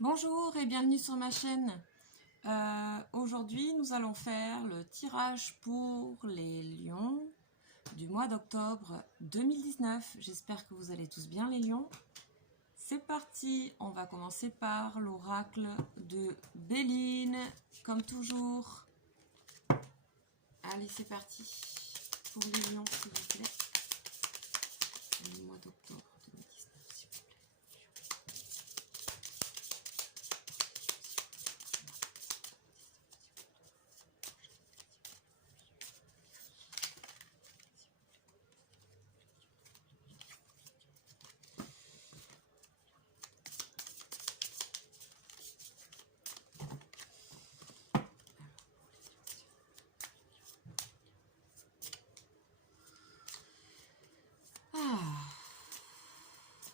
Bonjour et bienvenue sur ma chaîne. Aujourd'hui, nous allons faire le tirage pour les lions du mois d'octobre 2019. J'espère que vous allez tous bien les lions. C'est parti, on va commencer par l'oracle de Béline, comme toujours. Allez, c'est parti pour les lions, s'il vous plaît. Le mois d'octobre 2019, s'il vous plaît.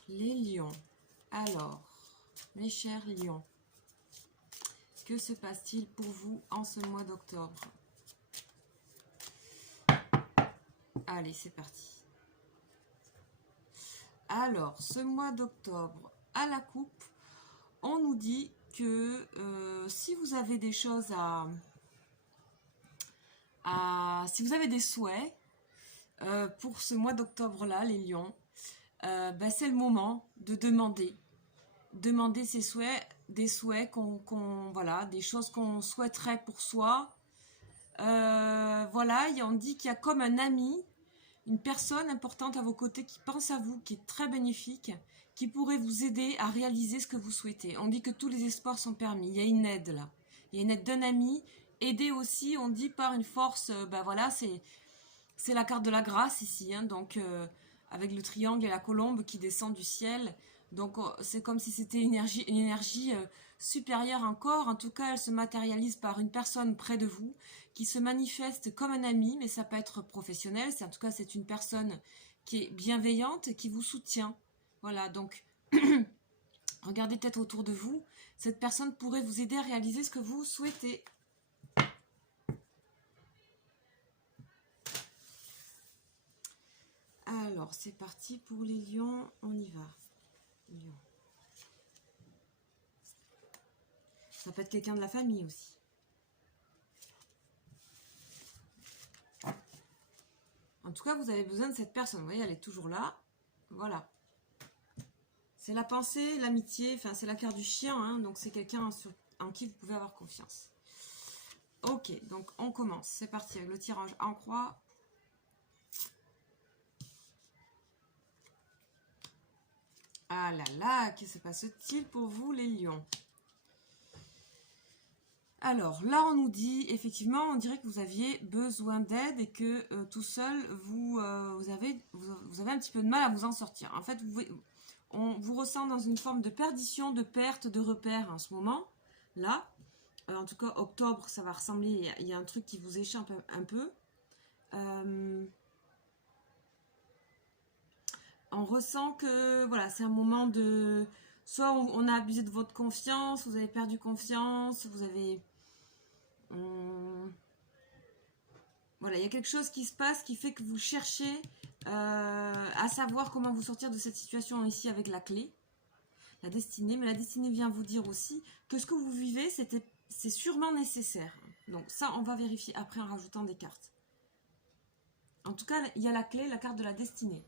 Les lions. Alors, mes chers lions, que se passe-t-il pour vous en ce mois d'octobre? Allez, c'est parti. Alors, ce mois d'octobre, à la coupe, on nous dit que si vous avez des choses si vous avez des souhaits pour ce mois d'octobre-là, les lions, c'est le moment de demander ses souhaits, des souhaits voilà, des choses qu'on souhaiterait pour soi. Voilà, on dit qu'il y a comme un ami, une personne importante à vos côtés qui pense à vous, qui est très bénéfique, qui pourrait vous aider à réaliser ce que vous souhaitez. On dit que tous les espoirs sont permis. Il y a une aide là. Il y a une aide d'un ami, aidé aussi, on dit par une force, voilà, c'est la carte de la grâce ici, hein, donc avec le triangle et la colombe qui descend du ciel. Donc c'est comme si c'était une énergie supérieure encore. En tout cas, elle se matérialise par une personne près de vous qui se manifeste comme un ami, mais ça peut être professionnel. En tout cas, c'est une personne qui est bienveillante et qui vous soutient. Voilà, donc regardez peut-être autour de vous. Cette personne pourrait vous aider à réaliser ce que vous souhaitez. Alors, c'est parti pour les lions, on y va. Lion. Ça peut être quelqu'un de la famille aussi. En tout cas, vous avez besoin de cette personne. Vous voyez, elle est toujours là. Voilà. C'est la pensée, l'amitié, enfin, c'est la carte du chien, hein, donc c'est quelqu'un en qui vous pouvez avoir confiance. Ok, donc on commence. C'est parti avec le tirage en croix. Ah là là, que se passe-t-il pour vous les lions? Alors là, on nous dit, effectivement, on dirait que vous aviez besoin d'aide et que tout seul, vous avez un petit peu de mal à vous en sortir. En fait, on vous ressent dans une forme de perdition, de perte de repères en ce moment. Là, en tout cas, octobre, ça va ressembler, il y a un truc qui vous échappe un peu. On ressent que voilà, c'est un moment de... Soit on a abusé de votre confiance, vous avez perdu confiance, vous avez... Voilà, il y a quelque chose qui se passe qui fait que vous cherchez à savoir comment vous sortir de cette situation ici avec la clé, la destinée. Mais la destinée vient vous dire aussi que ce que vous vivez, c'est sûrement nécessaire. Donc ça, on va vérifier après en rajoutant des cartes. En tout cas, il y a la clé, la carte de la destinée.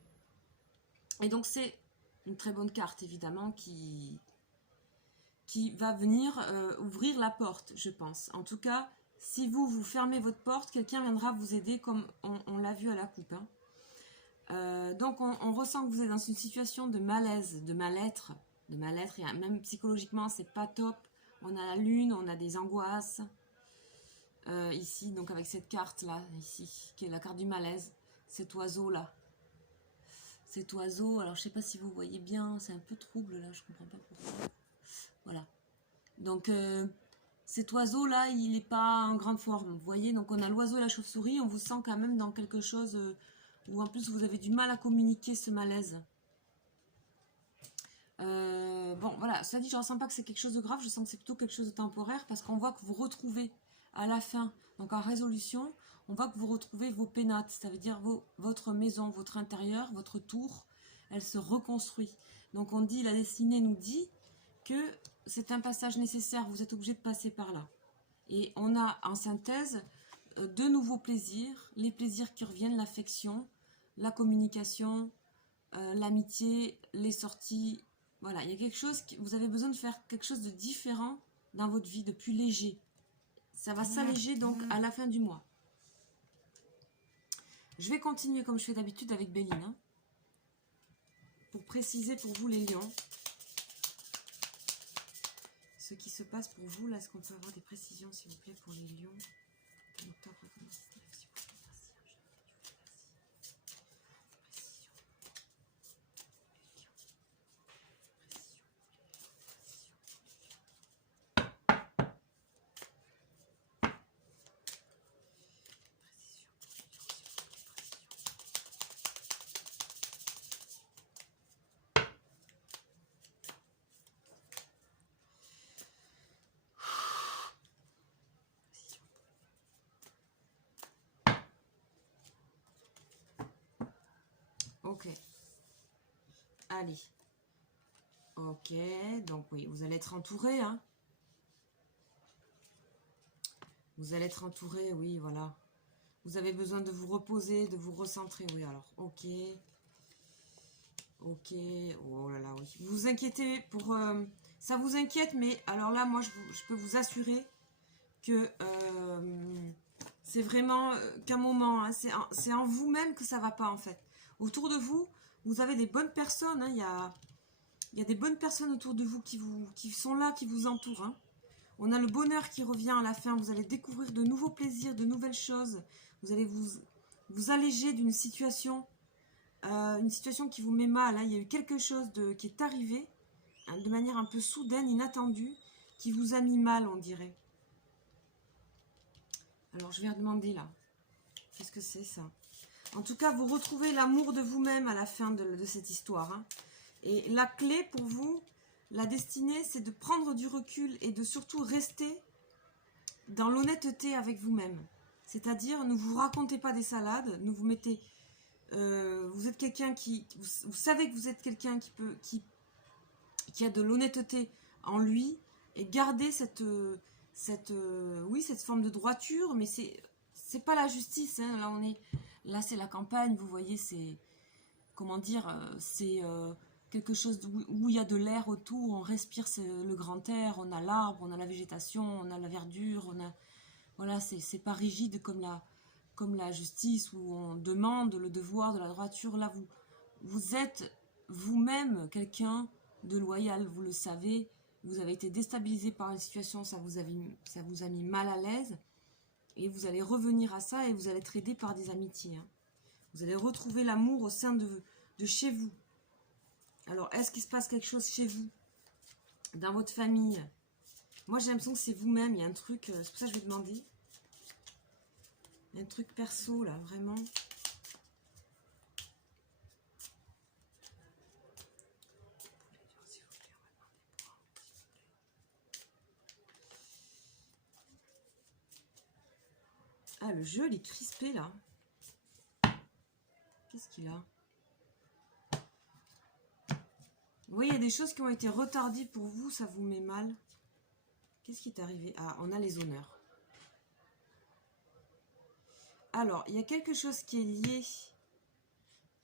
Et donc c'est une très bonne carte, évidemment, qui va venir ouvrir la porte, je pense. En tout cas, si vous fermez votre porte, quelqu'un viendra vous aider comme on l'a vu à la coupe. Hein. Donc on ressent que vous êtes dans une situation de malaise, de mal-être, et même psychologiquement c'est pas top. On a la lune, on a des angoisses. Ici, donc avec cette carte là, ici, qui est la carte du malaise, cet oiseau là. Cet oiseau, alors je sais pas si vous voyez bien, c'est un peu trouble là, je comprends pas pourquoi. Voilà. Donc cet oiseau là, il n'est pas en grande forme, vous voyez. Donc on a l'oiseau et la chauve-souris, on vous sent quand même dans quelque chose où en plus vous avez du mal à communiquer ce malaise. Bon voilà, ça dit, je ne ressens pas que c'est quelque chose de grave, je sens que c'est plutôt quelque chose de temporaire parce qu'on voit que vous retrouvez à la fin, donc en résolution, on voit que vous retrouvez vos pénates, ça veut dire votre maison, votre intérieur, votre tour, elle se reconstruit. Donc on dit, la destinée nous dit que c'est un passage nécessaire, vous êtes obligé de passer par là. Et on a en synthèse de nouveaux plaisirs, les plaisirs qui reviennent, l'affection, la communication, l'amitié, les sorties. Voilà, il y a quelque chose, vous avez besoin de faire quelque chose de différent dans votre vie, de plus léger. Ça va s'alléger donc à la fin du mois. Je vais continuer comme je fais d'habitude avec Béline, hein, pour préciser pour vous les lions. Ce qui se passe pour vous, là, est-ce qu'on peut avoir des précisions, s'il vous plaît, pour les lions? Ok. Allez. Ok, donc oui, vous allez être entouré, hein. Vous allez être entouré, oui, voilà. Vous avez besoin de vous reposer, de vous recentrer, oui, alors, ok. Ok, oh là là, oui. Vous vous inquiétez pour... ça vous inquiète, mais alors là, moi, je peux vous assurer que c'est vraiment qu'un moment, hein, c'est en vous-même que ça va pas, en fait. Autour de vous, vous avez des bonnes personnes, hein, il y a des bonnes personnes autour de vous qui sont là, qui vous entourent, hein. On a le bonheur qui revient à la fin, vous allez découvrir de nouveaux plaisirs, de nouvelles choses, vous allez vous alléger d'une situation, une situation qui vous met mal, hein. Il y a eu quelque chose qui est arrivé, hein, de manière un peu soudaine, inattendue, qui vous a mis mal, on dirait. Alors je vais redemander là, qu'est-ce que c'est ça? En tout cas, vous retrouvez l'amour de vous-même à la fin de cette histoire, hein. Et la clé pour vous, la destinée, c'est de prendre du recul et de surtout rester dans l'honnêteté avec vous-même. C'est-à-dire, ne vous racontez pas des salades, ne vous mettez... vous êtes quelqu'un qui... Vous savez que vous êtes quelqu'un qui a de l'honnêteté en lui, et gardez cette forme de droiture, mais c'est pas la justice, hein. Là c'est la campagne, vous voyez, c'est... Comment dire, c'est... quelque chose où il y a de l'air autour, on respire le grand air, on a l'arbre, on a la végétation, on a la verdure, on a... Voilà, c'est pas rigide comme la justice où on demande le devoir de la droiture. Là, vous êtes vous-même quelqu'un de loyal, vous le savez. Vous avez été déstabilisé par une situation, ça vous a mis mal à l'aise. Et vous allez revenir à ça et vous allez être aidé par des amitiés, hein. Vous allez retrouver l'amour au sein de chez vous. Alors, est-ce qu'il se passe quelque chose chez vous, dans votre famille? Moi, j'ai l'impression que c'est vous-même. Il y a un truc, c'est pour ça que je vais demander. Il y a un truc perso, là, vraiment. Ah, le jeu, il est crispé, là. Qu'est-ce qu'il a? Oui, il y a des choses qui ont été retardées pour vous, ça vous met mal. Qu'est-ce qui est arrivé? Ah, on a les honneurs. Alors, il y a quelque chose qui est lié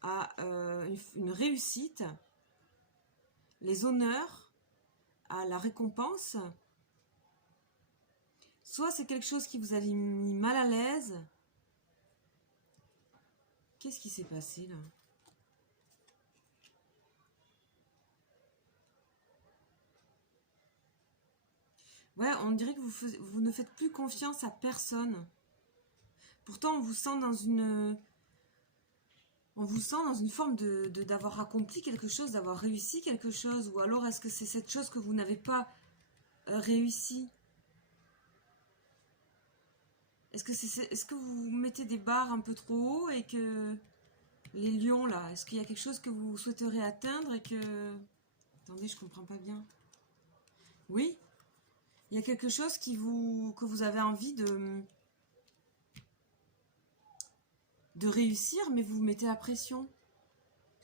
à une réussite, les honneurs, à la récompense. Soit c'est quelque chose qui vous avait mis mal à l'aise. Qu'est-ce qui s'est passé là? Ouais, on dirait que vous ne faites plus confiance à personne. Pourtant, on vous sent dans une... On vous sent dans une forme d'avoir accompli quelque chose, d'avoir réussi quelque chose. Ou alors, est-ce que c'est cette chose que vous n'avez pas réussi? Est-ce que vous mettez des barres un peu trop haut et que... Les lions, là, est-ce qu'il y a quelque chose que vous souhaiteriez atteindre et que... Attendez, je comprends pas bien. Oui? Il y a quelque chose que vous avez envie de réussir, mais vous mettez la pression.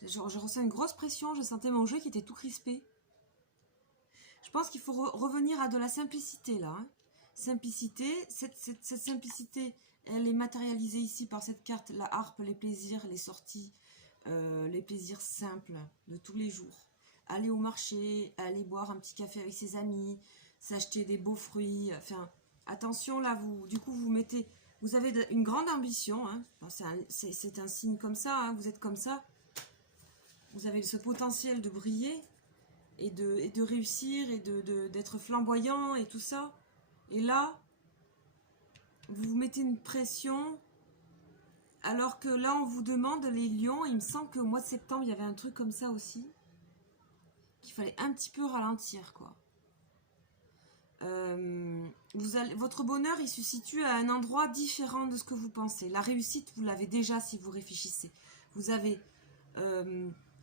Je ressens une grosse pression, je sentais mon jeu qui était tout crispé. Je pense qu'il faut revenir à de la simplicité là. Hein. Simplicité, cette simplicité, elle est matérialisée ici par cette carte, la harpe, les plaisirs, les sorties, les plaisirs simples de tous les jours. Aller au marché, aller boire un petit café avec ses amis, s'acheter des beaux fruits. Enfin, attention là, du coup vous avez une grande ambition. Hein. C'est un signe comme ça, hein, vous êtes comme ça. Vous avez ce potentiel de briller et de réussir et d'être flamboyant et tout ça. Et là, vous vous mettez une pression, alors que là, on vous demande, les lions, il me semble qu'au mois de septembre, il y avait un truc comme ça aussi, qu'il fallait un petit peu ralentir, quoi. Votre bonheur, il se situe à un endroit différent de ce que vous pensez. La réussite, vous l'avez déjà si vous réfléchissez. Vous avez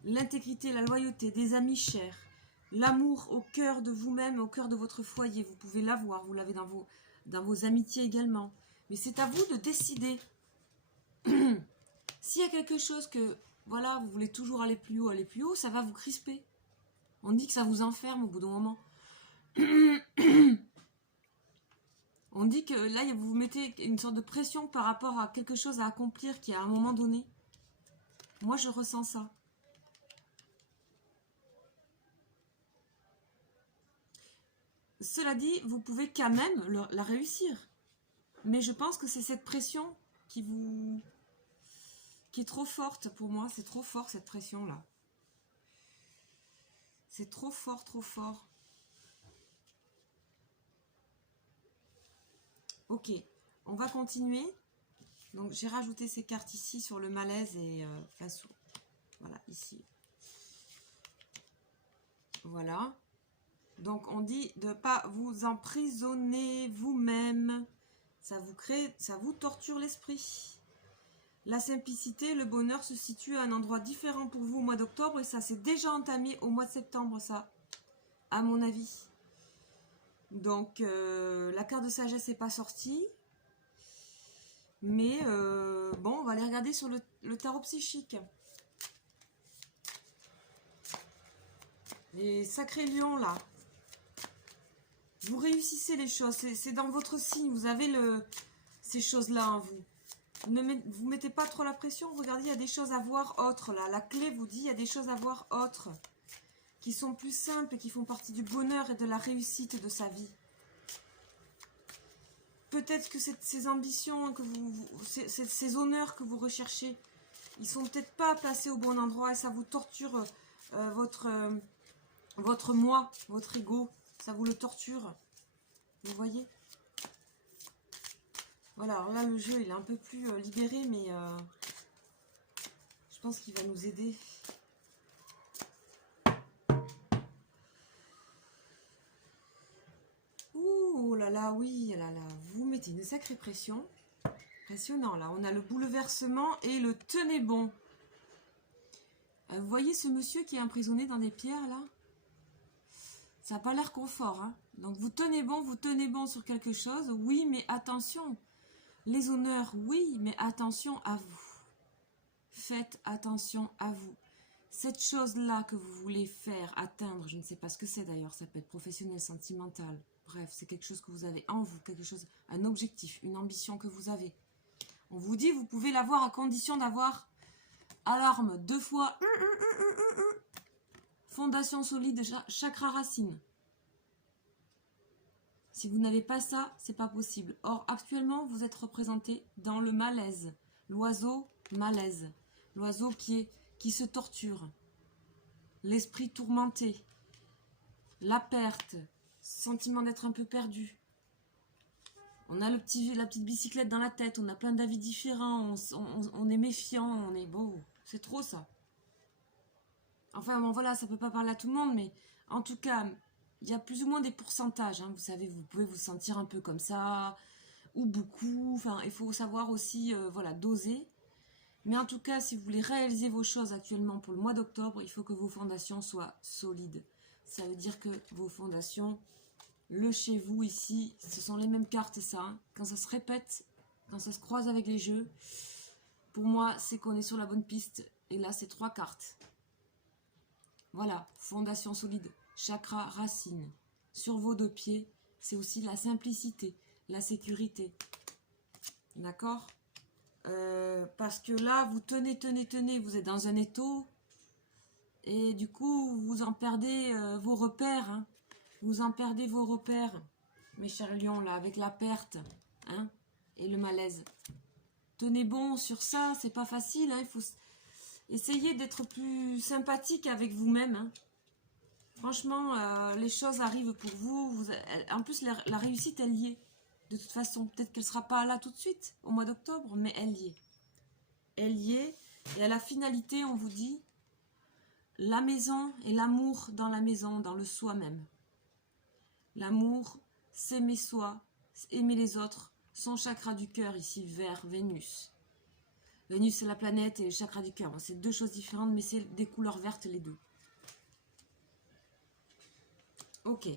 l'intégrité, la loyauté, des amis chers, l'amour au cœur de vous-même, au cœur de votre foyer. Vous pouvez l'avoir, vous l'avez dans vos amitiés également. Mais c'est à vous de décider. S'il y a quelque chose que, voilà, vous voulez toujours aller plus haut, ça va vous crisper. On dit que ça vous enferme au bout d'un moment. On dit que là, vous mettez une sorte de pression par rapport à quelque chose à accomplir qui est à un moment donné. Moi, je ressens ça. Cela dit, vous pouvez quand même la réussir. Mais je pense que c'est cette pression qui est trop forte pour moi. C'est trop fort, cette pression-là. C'est trop fort, trop fort. Ok, on va continuer. Donc, j'ai rajouté ces cartes ici sur le malaise et... voilà, ici. Voilà. Donc, on dit de ne pas vous emprisonner vous-même. Ça vous torture l'esprit. La simplicité, le bonheur se situe à un endroit différent pour vous au mois d'octobre et ça s'est déjà entamé au mois de septembre, ça, à mon avis. Donc, la carte de sagesse n'est pas sortie. Mais, bon, on va aller regarder sur le tarot psychique. Les sacrés lions, là. Vous réussissez les choses. C'est dans votre signe. Vous avez ces choses-là en vous. Vous mettez pas trop la pression. Regardez, il y a des choses à voir autres, là. La clé vous dit, il y a des choses à voir autres. Qui sont plus simples et qui font partie du bonheur et de la réussite de sa vie. Peut-être que ces ambitions, ces honneurs que vous recherchez, ils sont peut-être pas placés au bon endroit et ça vous torture votre moi, votre ego. Ça vous le torture. Vous voyez? Voilà, alors là le jeu il est un peu plus libéré, mais je pense qu'il va nous aider. Ouh là là, oui, là là, vous mettez une sacrée pression. Impressionnant, là, on a le bouleversement et le tenez bon. Vous voyez ce monsieur qui est emprisonné dans des pierres, là? Ça n'a pas l'air confort, hein. Donc vous tenez bon sur quelque chose, oui, mais attention. Les honneurs, oui, mais attention à vous. Faites attention à vous. Cette chose-là que vous voulez faire, atteindre, je ne sais pas ce que c'est d'ailleurs, ça peut être professionnel, sentimental. Bref, c'est quelque chose que vous avez en vous, quelque chose, un objectif, une ambition que vous avez. On vous dit, vous pouvez l'avoir à condition d'avoir alarme 2 fois, fondation solide, chakra racine. Si vous n'avez pas ça, c'est pas possible. Or, actuellement, vous êtes représenté dans le malaise. L'oiseau malaise. L'oiseau qui se torture. L'esprit tourmenté. La perte. Sentiment d'être un peu perdu. On a la petite bicyclette dans la tête. On a plein d'avis différents. On est méfiant. On est beau. C'est trop ça. Enfin, bon, voilà, ça peut pas parler à tout le monde, mais en tout cas... Il y a plus ou moins des pourcentages, hein. Vous savez, vous pouvez vous sentir un peu comme ça, ou beaucoup, enfin, il faut savoir aussi, voilà, doser. Mais en tout cas, si vous voulez réaliser vos choses actuellement pour le mois d'octobre, il faut que vos fondations soient solides. Ça veut dire que vos fondations, le chez vous ici, ce sont les mêmes cartes, ça. Hein. Quand ça se répète, quand ça se croise avec les jeux, pour moi, c'est qu'on est sur la bonne piste. Et là, c'est 3 cartes. Voilà, fondation solide. Chakra racine. sur vos deux pieds, c'est aussi la simplicité, la sécurité. D'accord? Parce que là, vous tenez, vous êtes dans un étau, et du coup, vous en perdez vos repères. Hein. Vous en perdez vos repères, mes chers lions, là, avec la perte, hein, et le malaise. Tenez bon sur ça, c'est pas facile, hein, il faut essayer d'être plus sympathique avec vous-même. Hein. Franchement, les choses arrivent pour vous. En plus, la réussite, elle y est. De toute façon, peut-être qu'elle ne sera pas là tout de suite, au mois d'octobre, mais elle y est. Elle y est. Et à la finalité, on vous dit, la maison et l'amour dans la maison, dans le soi-même. L'amour, s'aimer soi, aimer les autres, son chakra du cœur ici, vers Vénus. Vénus, c'est la planète et le chakra du cœur. Bon, c'est deux choses différentes, mais c'est des couleurs vertes les deux. Ok.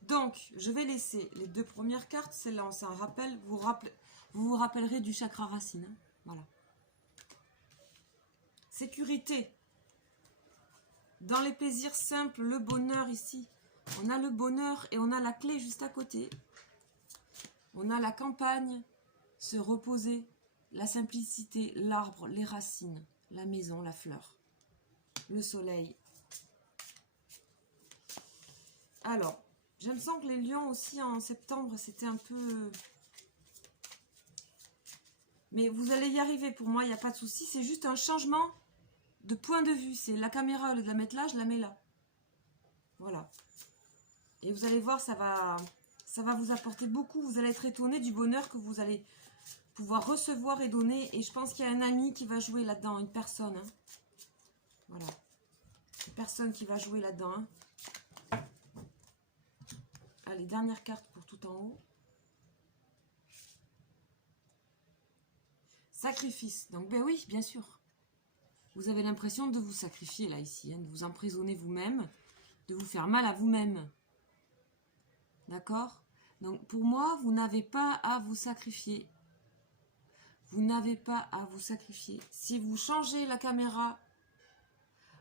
Donc, je vais laisser les deux premières cartes. Celle-là, on s'en rappelle. Vous vous rappellerez du chakra racine. Hein. Voilà. Sécurité. Dans les plaisirs simples, le bonheur ici. On a le bonheur et on a la clé juste à côté. On a la campagne, se reposer, la simplicité, l'arbre, les racines, la maison, la fleur, le soleil. Alors, je me sens que les lions aussi en septembre, c'était un peu... Mais vous allez y arriver pour moi, il n'y a pas de souci. C'est juste un changement de point de vue. C'est la caméra, au lieu de la mettre là, je la mets là. Voilà. Et vous allez voir, ça va vous apporter beaucoup. Vous allez être étonné du bonheur que vous allez pouvoir recevoir et donner. Et je pense qu'il y a un ami qui va jouer là-dedans, une personne. Hein. Voilà. Une personne qui va jouer là-dedans. Hein. Allez, dernière carte pour tout en haut. Sacrifice. Donc, ben oui, bien sûr. Vous avez l'impression de vous sacrifier là, ici. Hein, de vous emprisonner vous-même. De vous faire mal à vous-même. D'accord? Donc, pour moi, vous n'avez pas à vous sacrifier. Vous n'avez pas à vous sacrifier. Si vous changez la caméra,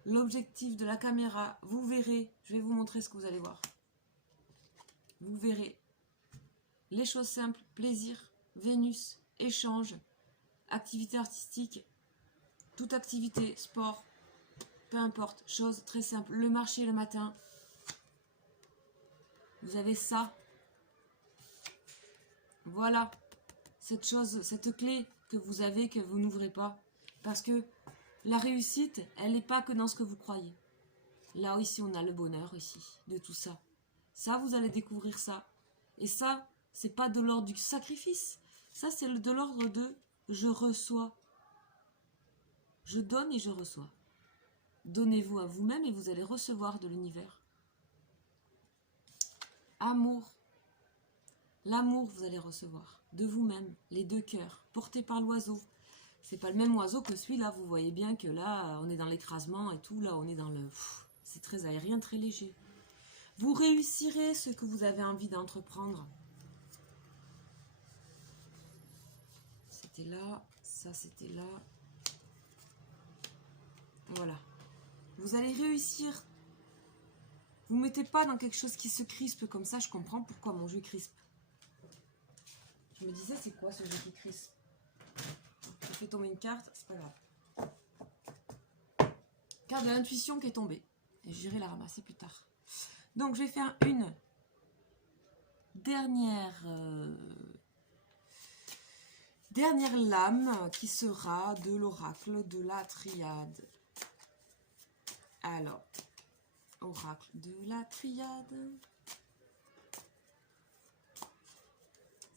l'objectif de la caméra, vous verrez. Je vais vous montrer ce que vous allez voir. Vous verrez. Les choses simples, plaisir, Vénus, échange, activité artistique, toute activité, sport, peu importe, chose très simple. Le marché le matin. Vous avez ça. Voilà. Cette chose, cette clé que vous avez, que vous n'ouvrez pas. Parce que la réussite, elle n'est pas que dans ce que vous croyez. Là, ici, on a le bonheur, ici, de tout ça. Ça, vous allez découvrir ça. Et ça, c'est pas de l'ordre du sacrifice. Ça, c'est de l'ordre de je reçois. Je donne et je reçois. Donnez-vous à vous-même et vous allez recevoir de l'univers. Amour. L'amour, vous allez recevoir de vous-même, les deux cœurs, portés par l'oiseau. C'est pas le même oiseau que celui-là. Vous voyez bien que là, on est dans l'écrasement et tout. Là, on est dans le... C'est très aérien, très léger. Vous réussirez ce que vous avez envie d'entreprendre. C'était là, ça c'était là. Voilà. Vous allez réussir. Vous ne mettez pas dans quelque chose qui se crispe comme ça. Je comprends pourquoi mon jeu crispe. Je me disais, c'est quoi ce jeu qui crispe? Je fais tomber une carte, c'est pas grave. Carte de l'intuition qui est tombée. Et j'irai la ramasser plus tard. Donc, je vais faire une dernière lame qui sera de l'oracle de la triade. Alors, oracle de la triade.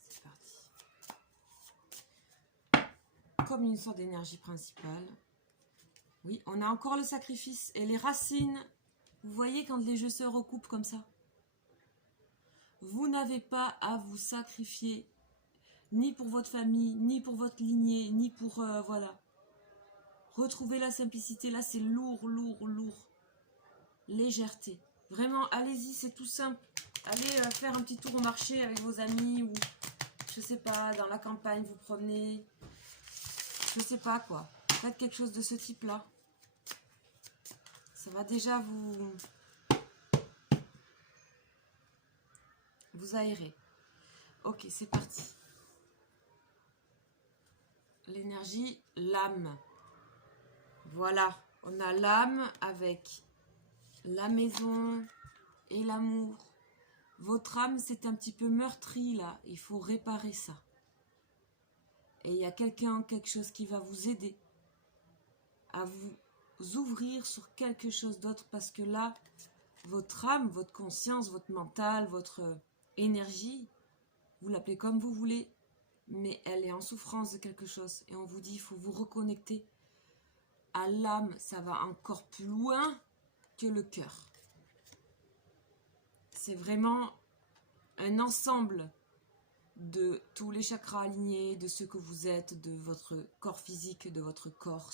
C'est parti. Comme une sorte d'énergie principale. Oui, on a encore le sacrifice et les racines. Vous voyez quand les jeux se recoupent comme ça? Vous n'avez pas à vous sacrifier, ni pour votre famille, ni pour votre lignée, ni pour... voilà. Retrouvez la simplicité, là c'est lourd, lourd, lourd. Légèreté. Vraiment, allez-y, c'est tout simple. Allez faire un petit tour au marché avec vos amis ou, je sais pas, dans la campagne, vous promenez. Je sais pas quoi. Faites quelque chose de ce type-là. Ça va déjà vous... vous aérez. Ok, c'est parti. L'énergie, l'âme. Voilà, on a l'âme avec la maison et l'amour. Votre âme, c'est un petit peu meurtri là, il faut réparer ça. Et il y a quelque chose qui va vous aider à vous ouvrir sur quelque chose d'autre, parce que là, votre âme, votre conscience, votre mental, votre énergie, vous l'appelez comme vous voulez, mais elle est en souffrance de quelque chose. Et on vous dit, il faut vous reconnecter à l'âme. Ça va encore plus loin que le cœur. C'est vraiment un ensemble de tous les chakras alignés, de ce que vous êtes, de votre corps physique, de votre corps,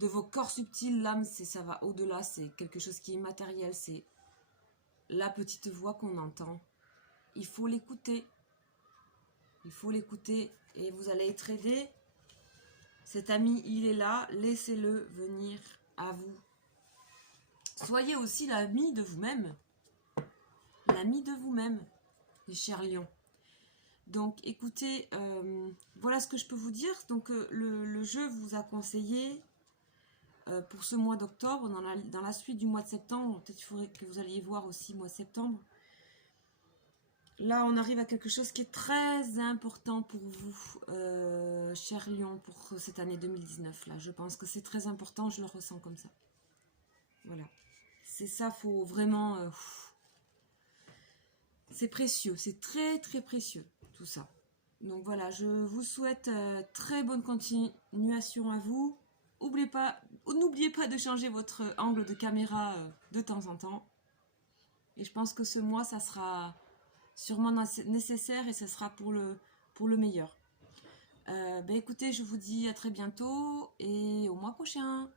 de vos corps subtils. L'âme, ça va au-delà, c'est quelque chose qui est matériel, c'est la petite voix qu'on entend. Il faut l'écouter. Il faut l'écouter et vous allez être aidé. Cet ami, il est là, laissez-le venir à vous. Soyez aussi l'ami de vous-même. L'ami de vous-même, les chers lions. Donc écoutez, voilà ce que je peux vous dire. Donc le jeu vous a conseillé pour ce mois d'octobre, dans la suite du mois de septembre. Peut-être qu'il faudrait que vous alliez voir aussi mois de septembre. Là, on arrive à quelque chose qui est très important pour vous, chers lions, pour cette année 2019. Là, je pense que c'est très important, je le ressens comme ça. Voilà. C'est ça, faut vraiment... c'est précieux, c'est très très précieux, tout ça. Donc voilà, je vous souhaite très bonne continuation à vous. N'oubliez pas de changer votre angle de caméra de temps en temps. Et je pense que ce mois, ça sera sûrement nécessaire et ce sera pour le meilleur. Écoutez, je vous dis à très bientôt et au mois prochain.